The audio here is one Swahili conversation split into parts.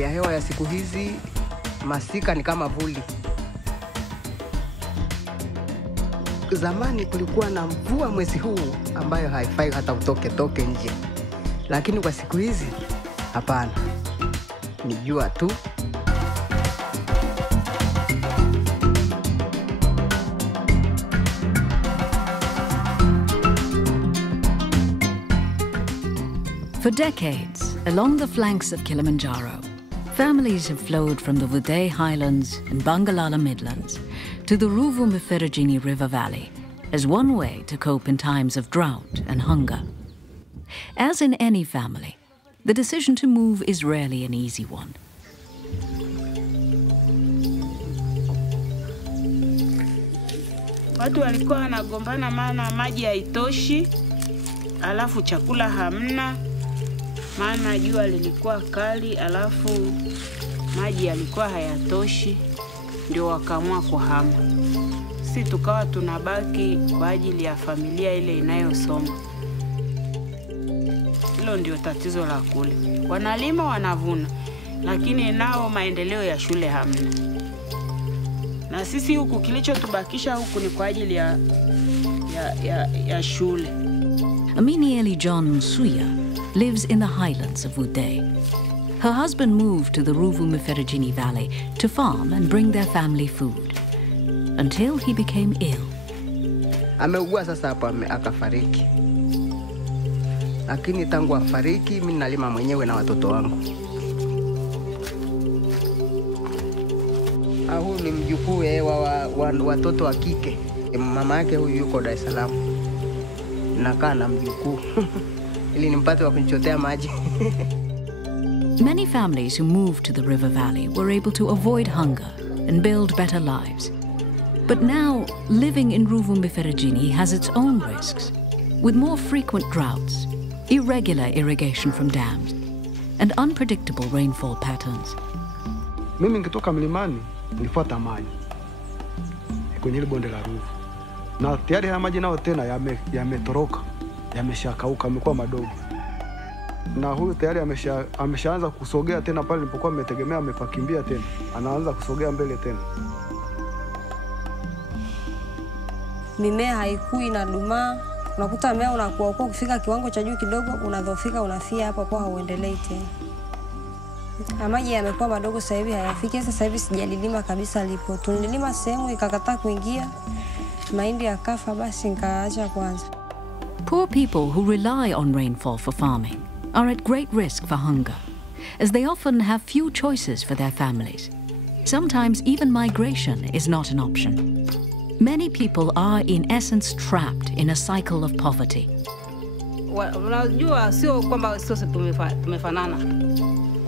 Hali ya hewa ya siku hizi, masika ni kama vuli. Zamani kulikuwa na mvua mwezi huu ambayo haifai hata utoke nje. Lakini kwa siku hizi, hapana. Ni jua tu. For decades, along the flanks of Kilimanjaro, families have flowed from the Vudee Highlands and Bangalala Midlands to the Ruvu-Mferejini River Valley as one way to cope in times of drought and hunger. As in any family, the decision to move is rarely an easy one. Watu walikuwa wanagombana maana maji haitoshi, alafu chakula hamna, maana jua lilikuwa kali, alafu maji yalikuwa hayatoshi, ndio wakaamua kuhama. Sisi tukawa tunabaki kwa ajili ya familia ile inayosoma. Hilo ndio tatizo la kule. Wanalima wanavuna, lakini nao maendeleo ya shule hamna. Na sisi huku kilichotubakisha huku ni kwa ajili ya shule. Aminieli John Msuya lives in the highlands of Vudee. Her husband moved to the Ruvu-Mferejini Valley to farm and bring their family food, until he became ill. Ameugua sasa hapo akafariki. Lakini tangu afariki, mimi nalima mwenyewe na watoto wangu. Huyu ni mjukuu wa watoto wa kike. Mama yake huyu yuko Dar es Salaam. Nakaa na mjukuu. Ili nimpate wa kunichotea maji. Many families who moved to the river valley were able to avoid hunger and build better lives. But now, living in Ruvu-Mferejini has its own risks, with more frequent droughts, irregular irrigation from dams, and unpredictable rainfall patterns. Mimi nikitoka mlimani, nilifuata maji kwenye ile bonde la Ruvu. Na tayari haya maji nao tena yametoroka, yameshakauka, yamekuwa madogo. Na huyu tayari ameshaanza kusogea tena pale nilipokuwa nimetegemea amepakimbia tena. Anaanza kusogea mbele tena. Mimea haikui na dumaa. Unakuta mmea unakuwa kufika kiwango cha juu kidogo, unadhofika, unafia hapo kwa hauendelei tena. Maji yamekuwa madogo sasa hivi hayafiki. Sasa hivi sijalilima kabisa lipo. Tulilima sehemu ikakataa kuingia. Mahindi yakafa basi nikaacha kwanza. Poor people who rely on rainfall for farming are at great risk for hunger, as they often have few choices for their families. Sometimes even migration is not an option. Many people are in essence trapped in a cycle of poverty. Unajua sio kwamba sisi tumefanana.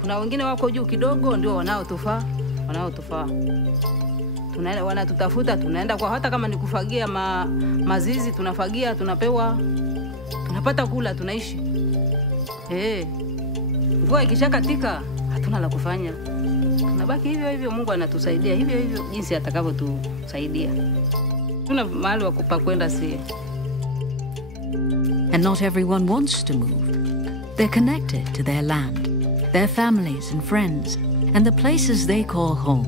Kuna wengine wako juu kidogo ndio wanaotufaa. Wanatutafuta, tunaenda kwa hata kama ni kufagia mazizi, tunafagia, tunapewa, tunapata kula, tunaishi. Mvua ikishakatika hatuna la kufanya. Tunabaki hivyo hivyo, Mungu anatusaidia hivyo hivyo jinsi atakavyotusaidia. Tuna mahali pa kwenda si. And not everyone wants to move. They're connected to their land, their families and friends, and the places they call home.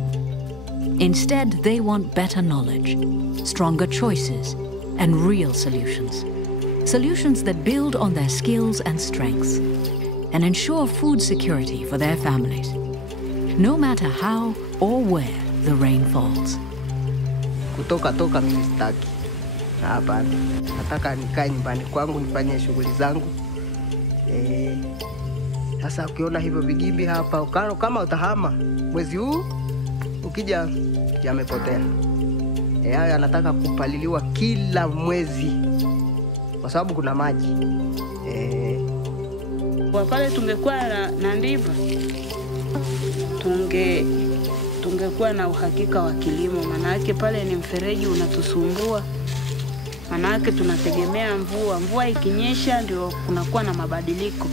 Instead, they want better knowledge, stronger choices, and real solutions. Solutions that build on their skills and strengths, and ensure food security for their families, no matter how or where the rain falls. Kutoka mimi sitaki. Hapana. Nataka nikae nyumbani kwangu nifanye shughuli zangu. Sasa ukiona hivyo vigimbi hapa, kama utahama mwezi huu ukija yamepotea. Haya anataka kupaliliwa kila mwezi kwa sababu kuna maji. Kwa pale tungekuwa na ndiva, tungekuwa na uhakika wa kilimo. Maana yake pale ni mfereji unatusumbua. Maana yake tunategemea mvua. Mvua ikinyesha ndio kunakuwa na mabadiliko.